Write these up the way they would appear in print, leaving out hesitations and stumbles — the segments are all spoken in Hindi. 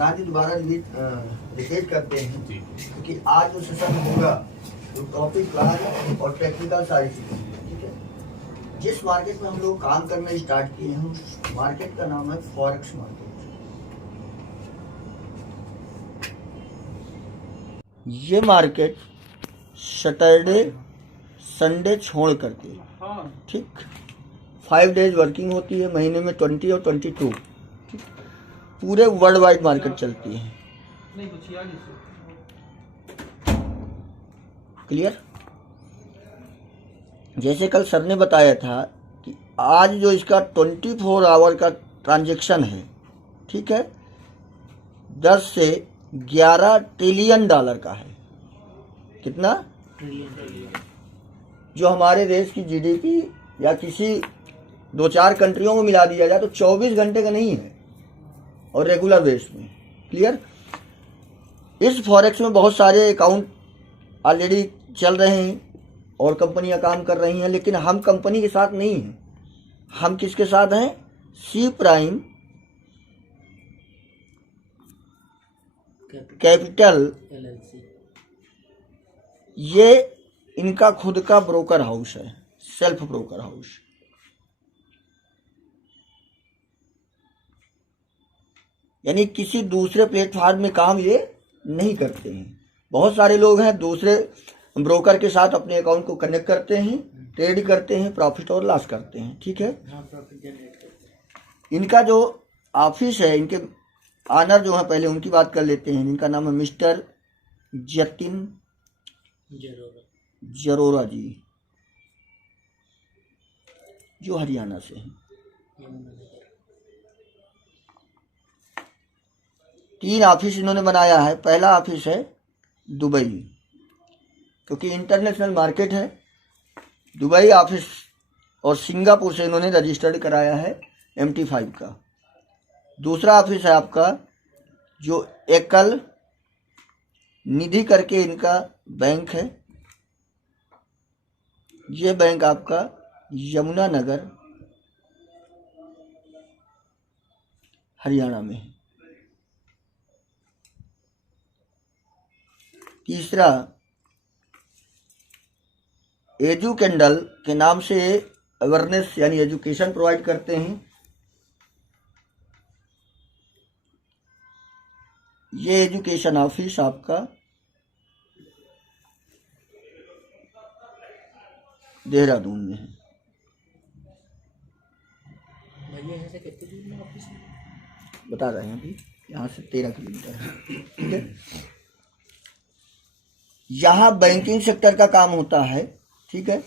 प्रधान जी दोबारा रिपीट करते हैं क्योंकि आज जो सेशन होगा जो टॉपिक प्लान और टेक्निकल सारी चीजें, ठीक है। जिस मार्केट में हम लोग काम करना स्टार्ट किए हैं उस मार्केट का नाम है फॉरेक्स मार्केट। ये मार्केट सैटरडे संडे छोड़ करके, ठीक, 5 डेज वर्किंग होती है, महीने में 20 और 22, ठीक, पूरे वर्ल्ड वाइड मार्केट चलती है। क्लियर? जैसे कल सर ने बताया था कि आज जो इसका 24 आवर का ट्रांजैक्शन है, ठीक है, 10 से 11 ट्रिलियन डॉलर का है। कितना? जो हमारे देश की जीडीपी या किसी 2-4 कंट्रियों को मिला दिया जाए तो 24 घंटे का नहीं है और रेगुलर बेस में। क्लियर? इस फॉरेक्स में बहुत सारे अकाउंट ऑलरेडी चल रहे हैं और कंपनियां काम कर रही हैं, लेकिन हम कंपनी के साथ नहीं हैं। हम किसके साथ हैं? सी प्राइम कैपिटल, ये इनका खुद का ब्रोकर हाउस है, सेल्फ ब्रोकर हाउस। यानी किसी दूसरे प्लेटफॉर्म में काम ये नहीं करते हैं। बहुत सारे लोग हैं दूसरे ब्रोकर के साथ अपने अकाउंट को कनेक्ट करते हैं, ट्रेड करते हैं, प्रॉफिट और लॉस करते हैं, ठीक है। इनका जो ऑफिस है, इनके ऑनर जो है, पहले उनकी बात कर लेते हैं। इनका नाम है मिस्टर जतिन जरोरा जी, जो हरियाणा से हैं। 3 ऑफिस इन्होंने बनाया है। पहला ऑफिस है दुबई, क्योंकि इंटरनेशनल मार्केट है। दुबई ऑफिस और सिंगापुर से इन्होंने रजिस्टर्ड कराया है MT5 का। दूसरा ऑफिस है आपका जो एकल निधि करके इनका बैंक है। ये बैंक आपका यमुनानगर हरियाणा में है। तीसरा एजुकेंडल के नाम से अवेयरनेस यानी एजुकेशन प्रोवाइड करते हैं। ये एजुकेशन ऑफिस आपका देहरादून में है। बता रहे हैं अभी, यहाँ से 13 किलोमीटर है, ठीक है। यहाँ बैंकिंग सेक्टर का काम होता है, ठीक है।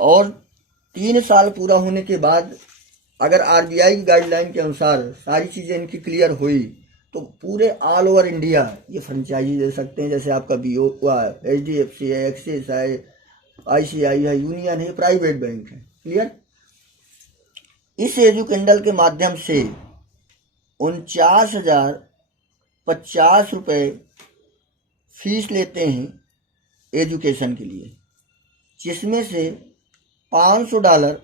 और 3 साल पूरा होने के बाद अगर RBI की गाइडलाइन के अनुसार सारी चीज़ें इनकी क्लियर हुई तो पूरे ऑल ओवर इंडिया ये फ्रेंचाइजी दे सकते हैं। जैसे आपका BO हुआ, HDFC है, एक्सिस है, ICI है, यूनियन है, प्राइवेट बैंक है। क्लियर? इस एजुकेंडल के माध्यम से 49,050 रुपये फीस लेते हैं एजुकेशन के लिए, जिसमें से $500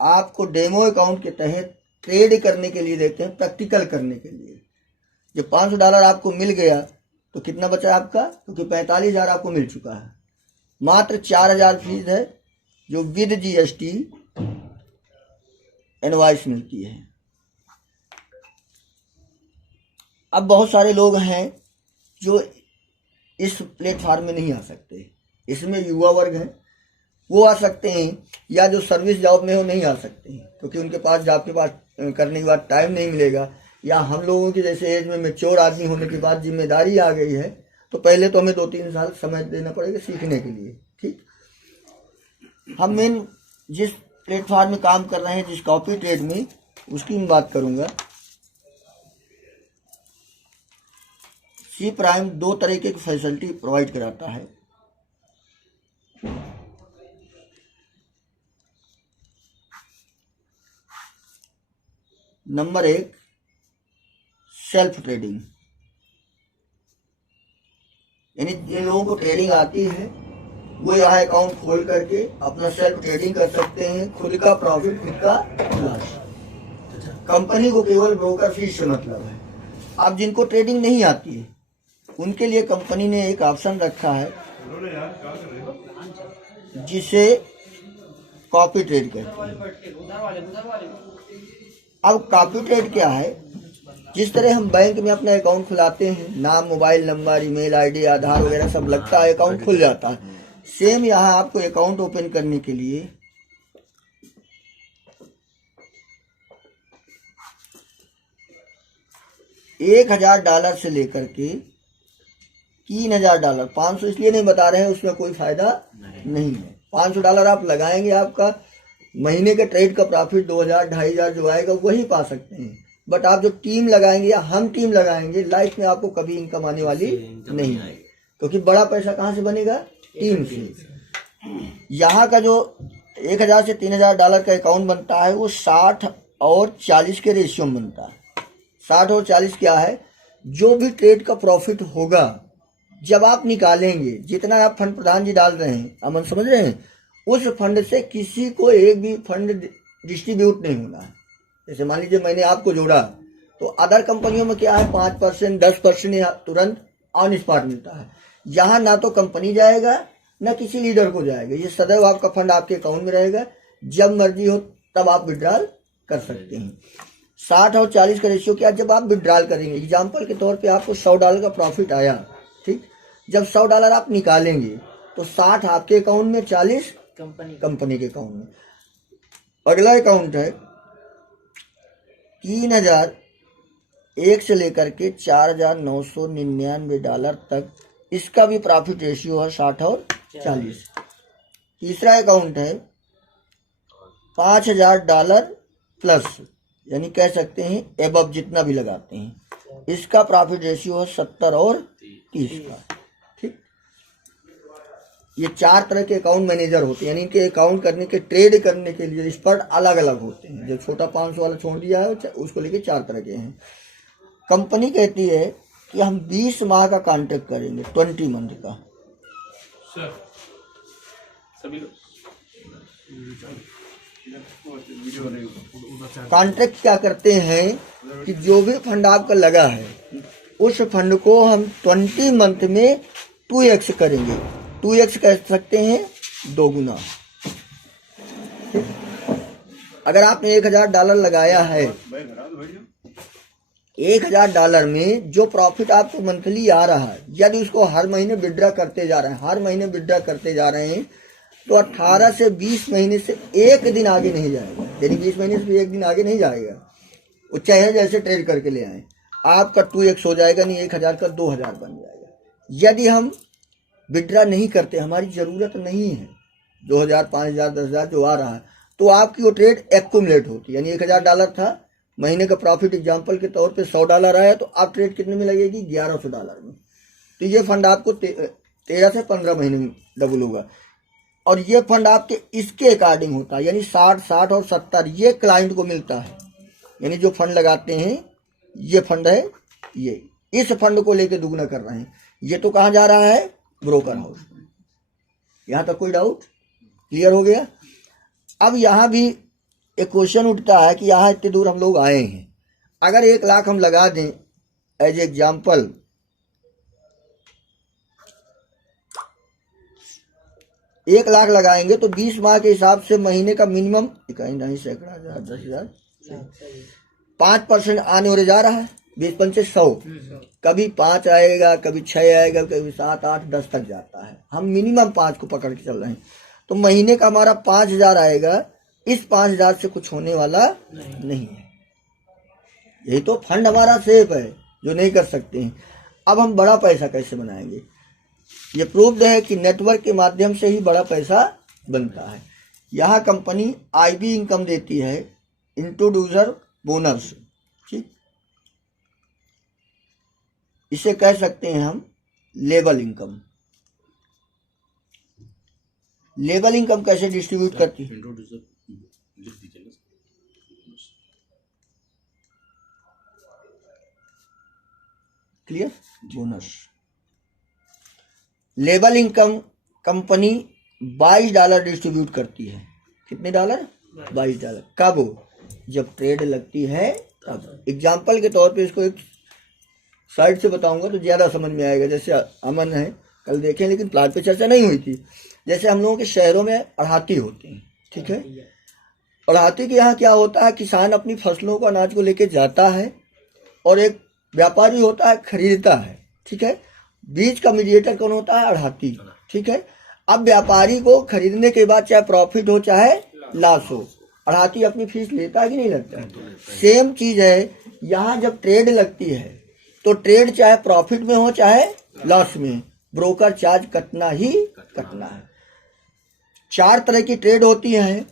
आपको डेमो अकाउंट के तहत ट्रेड करने के लिए देते हैं, प्रैक्टिकल करने के लिए। जब $500 आपको मिल गया तो कितना बचा आपका? क्योंकि 45,000 आपको मिल चुका है। मात्र 4,000 फीस है जो विद GST इनवॉइस मिलती है। अब बहुत सारे लोग हैं जो इस प्लेटफॉर्म में नहीं आ सकते। इसमें युवा वर्ग है, वो आ सकते हैं, या जो सर्विस जॉब में हो नहीं आ सकते हैं क्योंकि उनके पास जॉब के पास करने के बाद टाइम नहीं मिलेगा, या हम लोगों की जैसे एज में मैच्योर आदमी होने के बाद जिम्मेदारी आ गई है तो पहले तो हमें 2-3 साल समय देना पड़ेगा सीखने के लिए, ठीक। हम मेन जिस प्लेटफॉर्म में काम कर रहे हैं, जिस कॉपी ट्रेड में, उसकी मैं बात करूंगा। सी प्राइम 2 तरीके की फैसिलिटी प्रोवाइड कराता है। नंबर 1 सेल्फ ट्रेडिंग, यानी जिन लोगों को ट्रेडिंग आती है वो यहाँ अकाउंट खोल करके अपना सेल्फ ट्रेडिंग कर सकते हैं, खुद का प्रॉफिट, खुद का लॉस। कंपनी को केवल ब्रोकर फीस से मतलब है। अब जिनको ट्रेडिंग नहीं आती है उनके लिए कंपनी ने एक ऑप्शन रखा है जिसे कॉपी ट्रेड कहते हैं। अब कॉपी ट्रेड क्या है? जिस तरह हम बैंक में अपना अकाउंट खुलाते हैं, नाम, मोबाइल नंबर, ईमेल आईडी, आधार वगैरह सब लगता है, अकाउंट खुल जाता है। सेम यहाँ आपको अकाउंट ओपन करने के लिए $1,000 से लेकर के $3,000, 500 इसलिए नहीं बता रहे हैं, उसमें कोई फायदा नहीं है। $500 आप लगाएंगे, आपका महीने के ट्रेड का प्रॉफिट 2,000 2,500 जो आएगा वही पा सकते हैं। बट आप जो टीम लगाएंगे या हम टीम लगाएंगे, लाइफ में आपको कभी इनकम आने वाली नहीं है, क्योंकि बड़ा पैसा कहाँ से बनेगा? टीम से। यहाँ का जो 1,000 से $3,000 का अकाउंट बनता है वो 60 और 40 के रेशियो में बनता है। 60 और 40 क्या है? जो भी ट्रेड का प्रॉफिट होगा जब आप निकालेंगे, जितना आप फंड प्रधान जी डाल रहे हैं, अमन समझ रहे हैं, उस फंड से किसी को एक भी फंड डिस्ट्रीब्यूट नहीं होना है। जैसे मान लीजिए मैंने आपको जोड़ा, तो अदर कंपनियों में क्या है 5%, 10% तुरंत ऑन स्पॉट मिलता है। यहाँ ना तो कंपनी जाएगा ना किसी लीडर को जाएगा, ये सदैव आपका फंड आपके अकाउंट में रहेगा, जब मर्जी हो तब आप विड्रॉल कर सकते हैं। 60 और 40 का रेशियो क्या? जब आप विड्रॉल करेंगे, एग्जाम्पल के तौर पे आपको $100 का प्रॉफिट आया, ठीक, जब $100 आप निकालेंगे तो 60 आपके अकाउंट में, 40 कंपनी के अकाउंट में। अगला अकाउंट है $3,001 से लेकर के $4,999 तक, इसका भी प्रॉफिट रेशियो है 60 और 40। तीसरा अकाउंट है $5,000 प्लस, यानी कह सकते हैं एबव जितना भी लगाते हैं, इसका प्रॉफिट रेशियो है 70 और 30 का। ठीक, ये 4 तरह के अकाउंट मैनेजर होते हैं, यानी इनके अकाउंट करने के, ट्रेड करने के लिए एक्सपर्ट अलग अलग होते हैं। जो छोटा 500 वाला छोड़ दिया है उसको लेके 4 तरह के हैं। कंपनी कहती है कि हम 20 माह का कॉन्ट्रैक्ट करेंगे, 20 मंथ का। कॉन्ट्रैक्ट क्या करते हैं कि जो भी फंड आपका लगा है उस फंड को हम 20 मंथ में 2x करेंगे। 2x कह सकते हैं 2 गुना। अगर आपने $1,000 लगाया है, $1,000 में जो प्रॉफिट आपको मंथली आ रहा है, यदि उसको हर महीने विड्रॉ करते जा रहे हैं, हर महीने विड्रॉ करते जा रहे हैं, तो 18 से 20 महीने से एक दिन आगे नहीं जाएगा। यानी 20 महीने से एक दिन आगे नहीं जाएगा। वो चाहे जैसे ट्रेड करके ले आए, आपका 2x हो जाएगा, नहीं 1,000 का 2,000 बन जाएगा। यदि हम विड्रॉ नहीं करते, हमारी ज़रूरत नहीं है, 2,000, 5,000, 10,000 जो आ रहा है, तो आपकी वो ट्रेड एक्यूमुलेट होती है। यानी $1,000 था, महीने का प्रॉफिट एग्जाम्पल के तौर पे $100 आया, तो आप ट्रेड कितने में लगेगी? $1,100 में। तो ये फंड आपको 13 से 15 महीने में डबल होगा। और ये फंड आपके इसके अकॉर्डिंग होता है, यानी 60, 60 और 70 ये क्लाइंट को मिलता है। यानी जो फंड लगाते हैं, ये फंड है, ये इस फंड को लेके दुगना कर रहे हैं। ये तो कहाँ जा रहा है? Broker house. यहाँ तक कोई डाउट क्लियर हो गया? अब यहाँ भी एक क्वेश्चन उठता है कि यहाँ इतनी दूर हम लोग आए हैं, अगर 1 लाख हम लगा दें एज एग्जाम्पल, $1 लाख लगाएंगे तो 20 माह के हिसाब से महीने का मिनिमम इकाई नहीं, सैकड़ा, 10,000, 10,000, 5% आने हो जा रहा है। 20 पंचे 100, कभी 5 आएगा, कभी 6 आएगा, कभी 7, 8, 10 तक जाता है। हम मिनिमम 5 को पकड़ के चल रहे हैं, तो महीने का हमारा 5,000 आएगा। इस 5,000 से कुछ होने वाला नहीं है। यही तो फंड हमारा सेफ है जो नहीं कर सकते हैं। अब हम बड़ा पैसा कैसे बनाएंगे? ये प्रूव्ड है कि नेटवर्क के माध्यम से ही बड़ा पैसा बनता है। यहाँ कंपनी IB इनकम देती है, इंट्रोड्यूसर बोनस। ठीक, इसे कह सकते हैं हम लेबल इनकम। लेबल इनकम कैसे डिस्ट्रीब्यूट करती है? Clear? Bonus label income company $22 distribute करती है। कितने डॉलर? $22। कब? जब ट्रेड लगती है तब। एग्जाम्पल के तौर पे इसको एक साइड से बताऊंगा तो ज़्यादा समझ में आएगा। जैसे अमन है, कल देखें लेकिन प्लाट पे चर्चा नहीं हुई थी। जैसे हम लोगों के शहरों में अड़ाती होते हैं, ठीक है। अड़ाती के यहाँ क्या होता है, किसान अपनी फसलों को, अनाज को लेके जाता है और एक व्यापारी होता है खरीदता है, ठीक है। बीच का मीडिएटर कौन होता है, अड़ाती, ठीक है। अब व्यापारी को खरीदने के बाद चाहे प्रॉफिट हो चाहे लॉस हो, अड़ाती अपनी फीस लेता है कि नहीं लगता है। सेम चीज है यहाँ, जब ट्रेड लगती है तो ट्रेड चाहे प्रॉफिट में हो चाहे लॉस में, ब्रोकर चार्ज कटना ही कटना है। 4 तरह की ट्रेड होती हैं,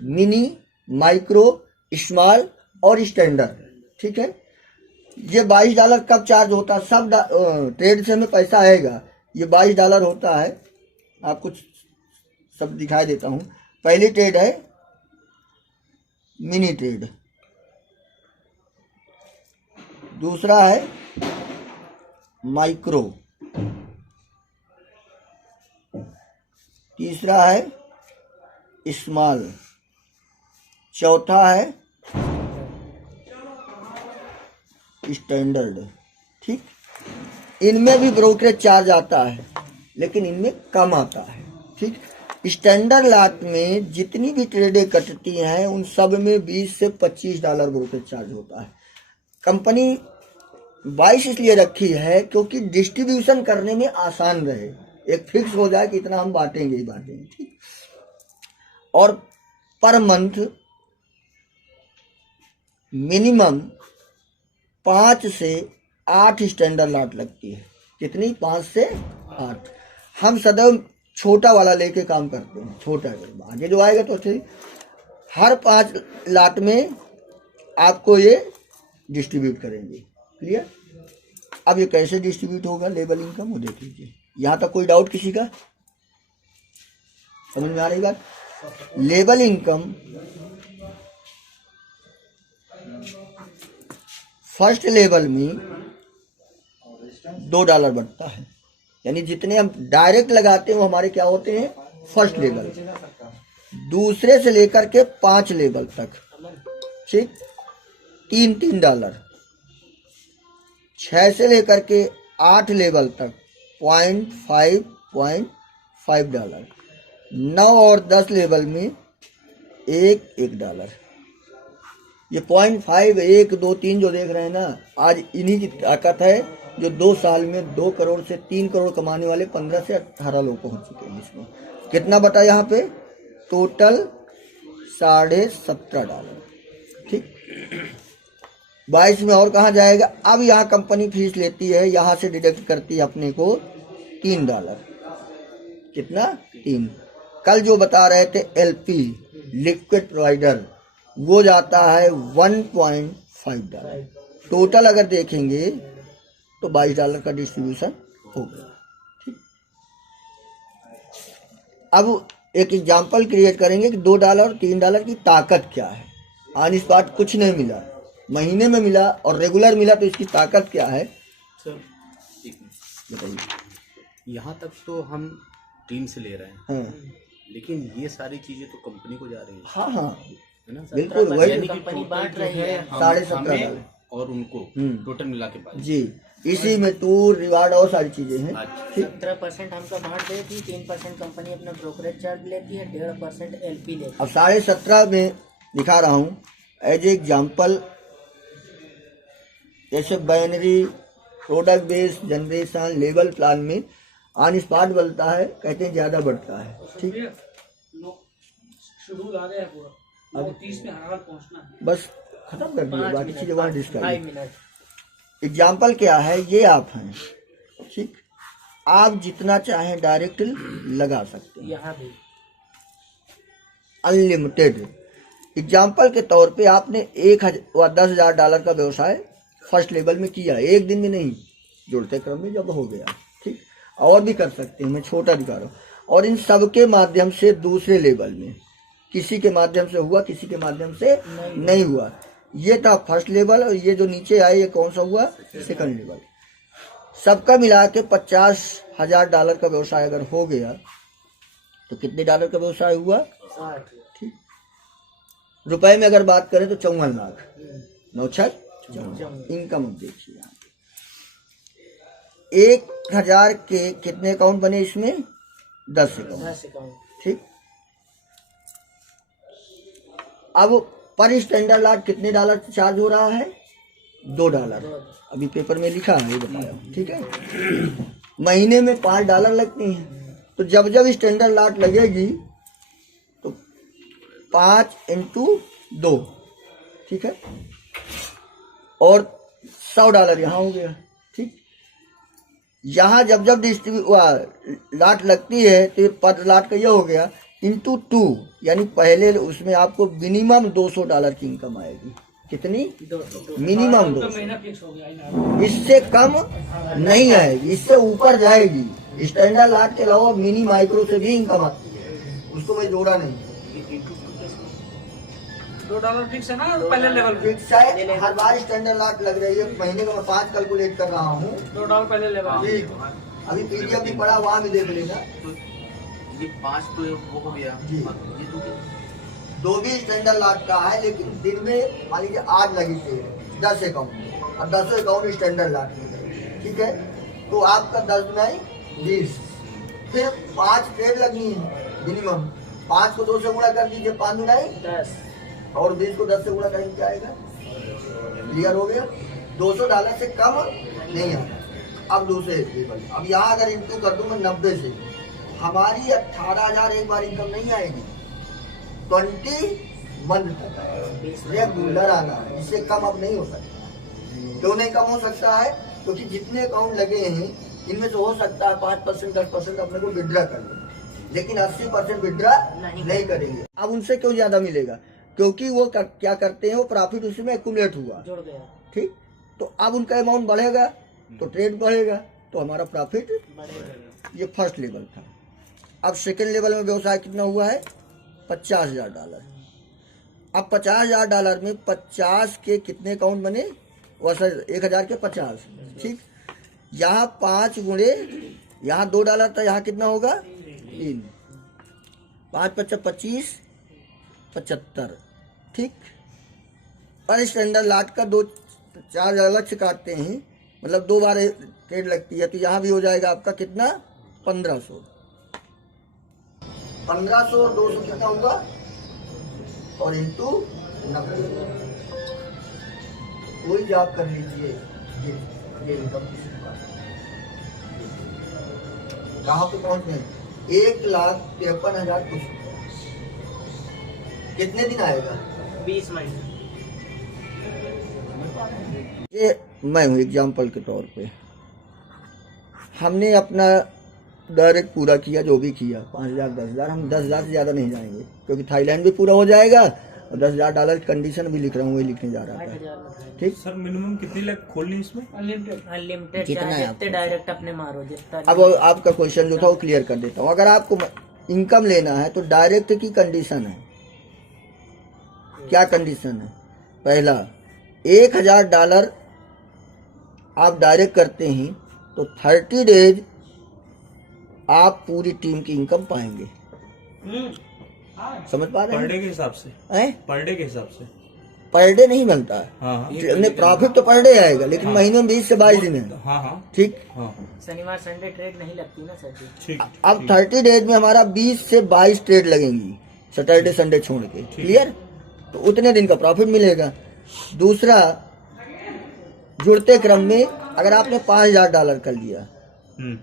मिनी, माइक्रो, स्मॉल और स्टैंडर्ड, ठीक है। ये $22 कब चार्ज होता है, सब ट्रेड से हमें पैसा आएगा, ये $22 होता है। आपको सब दिखाई देता हूँ। पहली ट्रेड है मिनी ट्रेड, दूसरा है माइक्रो, तीसरा है स्मॉल, चौथा है स्टैंडर्ड, ठीक। इनमें भी ब्रोकरेज चार्ज आता है लेकिन इनमें कम आता है, ठीक। स्टैंडर्ड लॉट में जितनी भी ट्रेडें कटती हैं उन सब में $20 से $25 ब्रोकरेज चार्ज होता है। कंपनी 22 इसलिए रखी है क्योंकि डिस्ट्रीब्यूशन करने में आसान रहे, एक फिक्स हो जाए कि इतना हम बांटेंगे ही बांटेंगे, ठीक। और पर मंथ मिनिमम 5 से 8 स्टैंडर्ड लॉट लगती है। कितनी, 5 से 8। हम सदैव छोटा वाला लेके काम करते हैं, छोटा आगे जो आएगा तो ठीक। हर 5 लॉट में आपको ये डिस्ट्रीब्यूट करेंगे, क्लियर। अब ये कैसे डिस्ट्रीब्यूट होगा, लेबल इनकम, वो देख लीजिए। यहाँ तक कोई डाउट किसी का, समझ में आ रही बात। लेबल इनकम फर्स्ट लेवल में $2 बढ़ता है, यानी जितने हम डायरेक्ट लगाते हैं वो हमारे क्या होते हैं, फर्स्ट लेवल। दूसरे से लेकर के 5 लेवल तक, ठीक, $3 6 से लेकर के 8 लेवल तक $0.5 9 और 10 लेवल में $1 ये 0.5 1 2 3 जो देख रहे हैं ना, आज इन्हीं की ताकत है जो 2 साल में 2 करोड़ से 3 करोड़ कमाने वाले 15 से 18 लोग पहुंच चुके हैं। इसमें कितना बता, यहाँ पे टोटल $17.5, ठीक। 22 में और कहाँ जाएगा। अब यहाँ कंपनी फीस लेती है, यहाँ से डिडक्ट करती है अपने को $3, कितना, 3। कल जो बता रहे थे एलपी लिक्विड प्रोवाइडर, वो जाता है $1.5। टोटल अगर देखेंगे तो $22 का डिस्ट्रीब्यूशन हो गया, ठीक। अब एक एग्जांपल क्रिएट करेंगे कि $2 और $3 की ताकत क्या है। ऑन स्पॉट कुछ नहीं मिला, महीने में मिला और रेगुलर मिला, तो इसकी ताकत क्या है सर। बताइए, यहाँ तक तो हम टीम से ले रहे हैं, हाँ। लेकिन ये सारी चीजें तो कंपनी को जा रही है। हाँ हाँ है ना सर, बिल्कुल, वही कंपनी बांट रही है $17.5 और उनको टोटल मिला के बाद जी। इसी में टूर, रिवार्ड और सारी चीजें हैं। 17% हमको बांट देती, 3% कंपनी अपना ब्रोकरेज चार्ज लेती है, 1.5% एलपी लेती है। अब 17.5 में दिखा रहा हूँ एज एग्जाम्पल। जैसे binary, product based, generation, level plan में ऑन स्पॉट बनता है, कहते हैं ज्यादा बढ़ता है, ठीक। शेड्यूल आ गया पूरा, 30 में हर पहुंचना है, बस खत्म कर दिया, बाकी चीजें वहाँ डिस्कस। एग्जाम्पल क्या है, ये आप हैं, ठीक। आप जितना चाहें डायरेक्ट लगा सकते हैं, यहाँ भी अनलिमिटेड। एग्जाम्पल के तौर पे आपने $10,000 का व्यवसाय फर्स्ट लेवल में किया, एक दिन में नहीं, जुड़ते क्रम में जब हो गया, ठीक। और भी कर सकते हैं, मैं छोटा दिखा रहा हूँ। और इन सब के माध्यम से दूसरे लेवल में किसी के माध्यम से हुआ, किसी के माध्यम से नहीं हुआ। ये था फर्स्ट लेवल, और ये जो नीचे आए ये कौन सा हुआ, सेकंड लेवल। सबका मिला के $50,000 का व्यवसाय अगर हो गया तो कितने डॉलर का व्यवसाय हुआ, 60। ठीक। रुपए में अगर बात करें तो 54 लाख 9 इनकम देखिए यहाँ 1000 के कितने अकाउंट बने इसमें 10 अकाउंट 10 अकाउंट। ठीक। अब पर स्टैंडर्ड लॉट कितने डॉलर चार्ज हो रहा है $2 अभी पेपर में लिखा है ये बताया ठीक है। महीने में $5 लगते हैं तो जब जब स्टैंडर्ड लॉट लगेगी तो 5 × 2 ठीक है और $100 यहाँ हो गया ठीक। यहाँ जब जब लॉट लगती है तो पर लॉट का ये हो गया × 2 यानी पहले उसमें आपको मिनिमम $200 की इनकम आएगी। कितनी मिनिमम तो 200 महीना फिक्स हो गया इन इससे कम नहीं आएगी इससे ऊपर जाएगी। स्टैंडर्ड लॉट के अलावा मिनी माइक्रो से भी इनकम आती है उसको मैं जोड़ा नहीं $2 फिक्स है ना पहले लेवल पे फिक्स है हर बार स्टैंडर्ड लॉट लग रही है महीने का मैं 5 कैलकुलेट कर रहा हूँ $2 पहले लेवल ठीक। अभी पीडीएफ भी पड़ा वहाँ भी देख लेना ये 5 तो वो हो गया जी। ये दो भी स्टैंडर्ड लॉट का है लेकिन दिन में मान लीजिए 8 लगी थी 10 अकाउंट और 10 अकाउंट स्टैंडर्ड लॉट में ठीक है तो आपका 10 में 20 फिर 5 ट्रेड लगनी है मिनिमम 5 को 2 से गुणा कर दीजिए 5 गुनाई 10 और 20 को 10 से गुणा करेंगे क्या आएगा क्लियर हो गया $200 से कम नहीं आता। अब दूसरे लेवल अब यहाँ अगर इंटू कर दूं मैं 90 से हमारी 18,000 एक बार इनकम नहीं आएगी 20 मंथ तक रेगुलर आना है इससे कम अब नहीं हो सकता। क्यों नहीं कम हो सकता है क्योंकि जितने अकाउंट लगे हैं इनमें से हो सकता है 5% 10% अपने को विड्रा कर लें लेकिन 80% विड्रा नहीं करेंगे। अब उनसे क्यों ज्यादा मिलेगा क्योंकि वो क्या करते हैं वो प्रॉफिट उसमें एक्यूमुलेट हुआ जुड़ गया ठीक। तो अब उनका अमाउंट बढ़ेगा तो ट्रेड बढ़ेगा तो हमारा प्रॉफिट बढ़ेगा। ये फर्स्ट लेवल था। अब सेकेंड लेवल में व्यवसाय कितना हुआ है $50,000। अब $50,000 में 50 के कितने अकाउंट बने वैसे 1000 के 50 ठीक। यहाँ 5 गुणे यहाँ $2 था यहाँ कितना होगा 3 5 × 25 75 ठीक। पर स्टैंडर्ड लॉट का 4 अलग से काटते हैं मतलब 2 बार ट्रेड लगती है तो यहाँ भी हो जाएगा आपका कितना 1500 और 200 कितना होगा और इंटू 90 कोई जॉब कर लीजिए ये इनकम किसी के पास कहाँ पे पहुंच गए 1,53,000 कुछ कितने दिन आएगा 20 महीने। ये मैं हूँ एग्जाम्पल के तौर पे हमने अपना डायरेक्ट पूरा किया जो भी किया 5,000 10,000 हम 10,000 से ज़्यादा नहीं जाएंगे क्योंकि थाईलैंड भी पूरा हो जाएगा और $10,000 कंडीशन भी लिख रहा हूँ वही लिखने जा रहा था 8,000 में ठीक। सर मिनिमम कितनी लाख खोलनी इसमें अनलिमिटेड जितना है चाहे आपको। जितने डायरेक्ट अपने मारो जितना अब आपका क्वेश्चन जो था वो क्लियर कर देता हूँ। अगर आपको इनकम लेना है तो डायरेक्ट की कंडीशन है क्या कंडीशन है पहला $1,000 आप डायरेक्ट करते हैं तो 30 डेज आप पूरी टीम की इनकम पाएंगे। समझ पा रहे पर हैं डे के हिसाब से हैं? पर डे के हिसाब से पर डे नहीं बनता है हाँ हाँ हमने प्रॉफिट तो पर डे आएगा लेकिन महीने में 20 से 22 दिन है हाँ हाँ ठीक। हाँ शनिवार संडे ट्रेड नहीं लगती ना सर जी। ठीक अब 30 डेज में हमारा 20 से 22 ट्रेड लगेंगी सैटरडे संडे छोड़ के क्लियर तो उतने दिन का प्रॉफिट मिलेगा। दूसरा जुड़ते क्रम में अगर आपने $5,000 कर लिया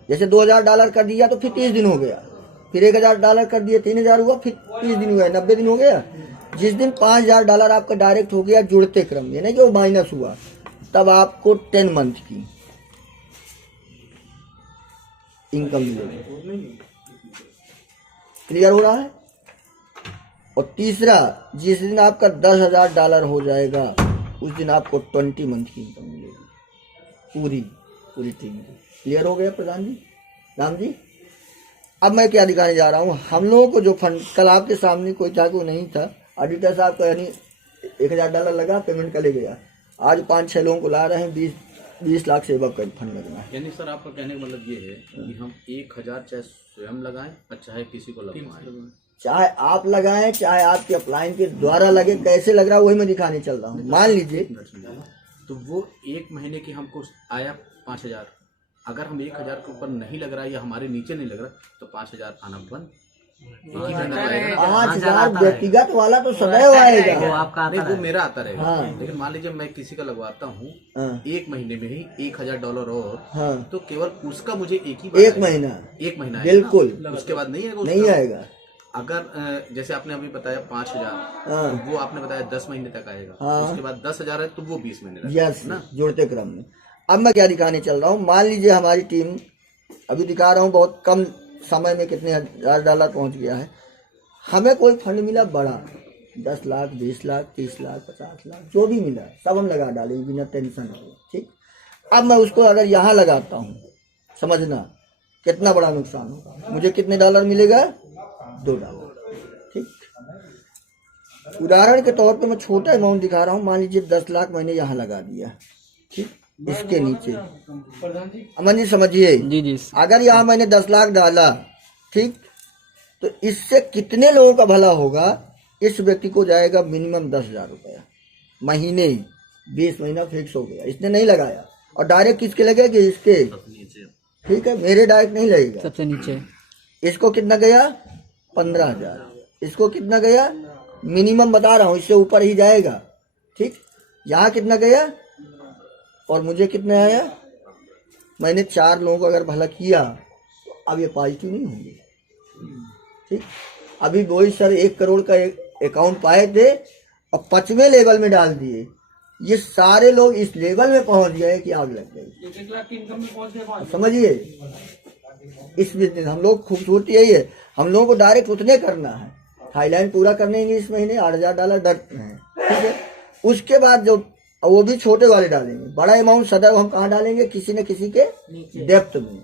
जैसे $2,000 कर दिया तो फिर 30 दिन हो गया फिर $1,000 कर दिया 3,000 हुआ फिर 30 दिन हुआ 90 दिन हो गया। जिस दिन $5,000 आपका डायरेक्ट हो गया जुड़ते क्रम में नहीं कि वो माइनस हुआ तब आपको 10 मंथ की इनकम मिलेगी। क्लियर हो रहा है। और तीसरा जिस दिन आपका $10,000 हो जाएगा उस दिन आपको 20 मंथ की इनकम मिलेगी पूरी टीम की। क्लियर हो गया प्रधान जी राम जी। अब मैं क्या दिखाने जा रहा हूँ हम लोगों को जो फंड कल आपके सामने कोई था कोई नहीं था ऑडिटर साहब का यानी $1,000 लगा पेमेंट कर ले गया। आज 5-6 लोगों को ला रहे हैं 20 लाख से अब फंड लगना है। यानी सर आपका कहने का मतलब ये है कि हम 1,000 चाहे स्वयं लगाएं और चाहे किसी को लगवाएं चाहे आप लगाएं चाहे आपके अपलाइन के द्वारा लगे, कैसे लग रहा है वही मैं दिखाने चल रहा हूँ। मान लीजिए तो वो एक महीने की हमको आया 5,000, अगर हम 1,000 के ऊपर नहीं लग रहा या हमारे नीचे नहीं लग रहा तो 5,000 आना बंद। एक ही महीना रहेगा। 5,000 व्यक्तिगत वाला तो सदैव आएगा। नहीं, वो मेरा आता रहेगा। हाँ। लेकिन मान लीजिए मैं किसी का लगवाता हूँ हाँ। एक महीने में ही $1,000 और, हाँ। तो केवल उसका मुझे एक ही बार एक आएगा। महीना एक महीना आएगा बिल्कुल ना? उसके बाद नहीं आएगा। नहीं उसका। आएगा। अगर जैसे आपने अभी बताया 5,000, हाँ। तो वो आपने बताया 10 महीने तक आएगा। हाँ। उसके बाद 10,000 है तो वो 20 महीने तक यस ना। जुड़ते क्रम में। अब मैं क्या दिखाने चल रहा हूँ, मान लीजिए हमारी टीम अभी दिखा रहा हूँ बहुत कम समय में कितने $1,000 पहुंच गया है। हमें कोई फंड मिला बड़ा 10 लाख 20 लाख 30 लाख 50 लाख जो भी मिला सब हम लगा डालेंगे बिना टेंशन के। ठीक, अब मैं उसको अगर यहाँ लगाता हूँ, समझना कितना बड़ा नुकसान होगा। मुझे कितने डॉलर मिलेगा? $2। ठीक, उदाहरण के तौर पे मैं छोटा अमाउंट दिखा रहा हूँ। मान लीजिए 10 लाख मैंने यहाँ लगा दिया। ठीक, इसके नीचे अमन जी समझिए, जी अगर यहाँ मैंने 10 लाख डाला, ठीक, तो इससे कितने लोगों का भला होगा? इस व्यक्ति को जाएगा मिनिमम 10,000 रुपया महीने, 20 महीना फिक्स हो गया। इसने नहीं लगाया और डायरेक्ट किसके लगेगी? इसके। ठीक है, मेरे डायरेक्ट नहीं लगेगा। सबसे नीचे इसको कितना गया? 15,000। इसको कितना गया? मिनिमम बता रहा हूँ, इससे ऊपर ही जाएगा। ठीक, यहाँ कितना गया और मुझे कितना आया? मैंने 4 लोगों को अगर भला किया तो अब ये पॉजिटिव नहीं होंगे। ठीक, अभी वही सर 1 करोड़ का अकाउंट पाए थे और 5वें लेवल में डाल दिए। ये सारे लोग इस लेवल में पहुंच गए कि आग लग गई। 1 लाख की इनकम में पहुंच गए। समझिए, इस बिजनेस हम लोग खूबसूरती यही है, हम लोगों को डायरेक्ट उतने करना है। थाईलैंड पूरा करने इस महीने $8,000 डरते हैं। ठीक है, उसके बाद जो वो भी छोटे वाले डालेंगे। बड़ा अमाउंट सदैव हम कहाँ डालेंगे? किसी न किसी के डेप्थ में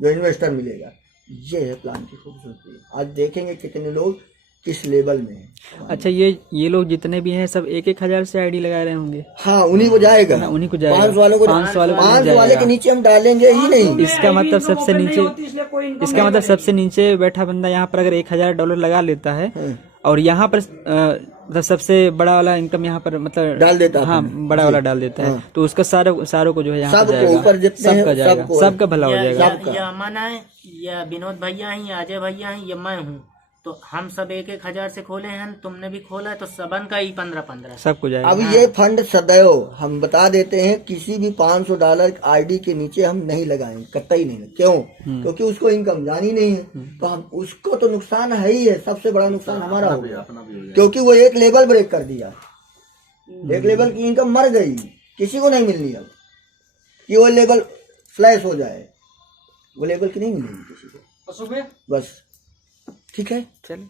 जो इन्वेस्टर मिलेगा। ये है प्लान की खूबसूरती। आज देखेंगे कितने लोग किस लेवल में हैं। अच्छा, ये लोग जितने भी हैं सब 1,000 से आईडी लगा रहे होंगे। हाँ, उन्हीं को जाएगा ना, उन्हीं को जाएगा। 500 वालों को 500 वालों को 500 वाले जाएगा। के नीचे हम डालेंगे ही नहीं। इसका मतलब सबसे नीचे, इसका मतलब सबसे नीचे बैठा बंदा यहाँ पर अगर $1,000 लगा लेता है और यहाँ पर मतलब सबसे बड़ा वाला इनकम यहाँ पर मतलब डाल देता है। हाँ, बड़ा वाला डाल देता है, तो उसका सारों को जो है यहाँ पर सबको जाएगा, ऊपर जितने हैं, सबका जाएगा, सबको। सबका भला हो जाएगा। या अमन है या विनोद भैया हैं या अजय भैया हैं या मैं हूँ, तो हम सब 1,000 से खोले हैं। तुमने भी खोला है तो सबन का ही 15-15 सबको जाएगा। अब ये फंड सदैव हम बता देते हैं किसी भी $500 आईडी के नीचे हम नहीं लगाएंगे, कतई नहीं। क्यों? क्योंकि उसको इनकम जानी नहीं है, तो हम उसको तो नुकसान है ही है। सबसे बड़ा नुकसान हमारा हो गया क्योंकि वो एक लेवल ब्रेक कर दिया। एक लेवल की इनकम मर गई, किसी को नहीं मिलनी। अब कि वो लेवल फ्लैश हो जाए, वो लेवल की नहीं मिलेगी किसी को। बस ठीक है, चलिए।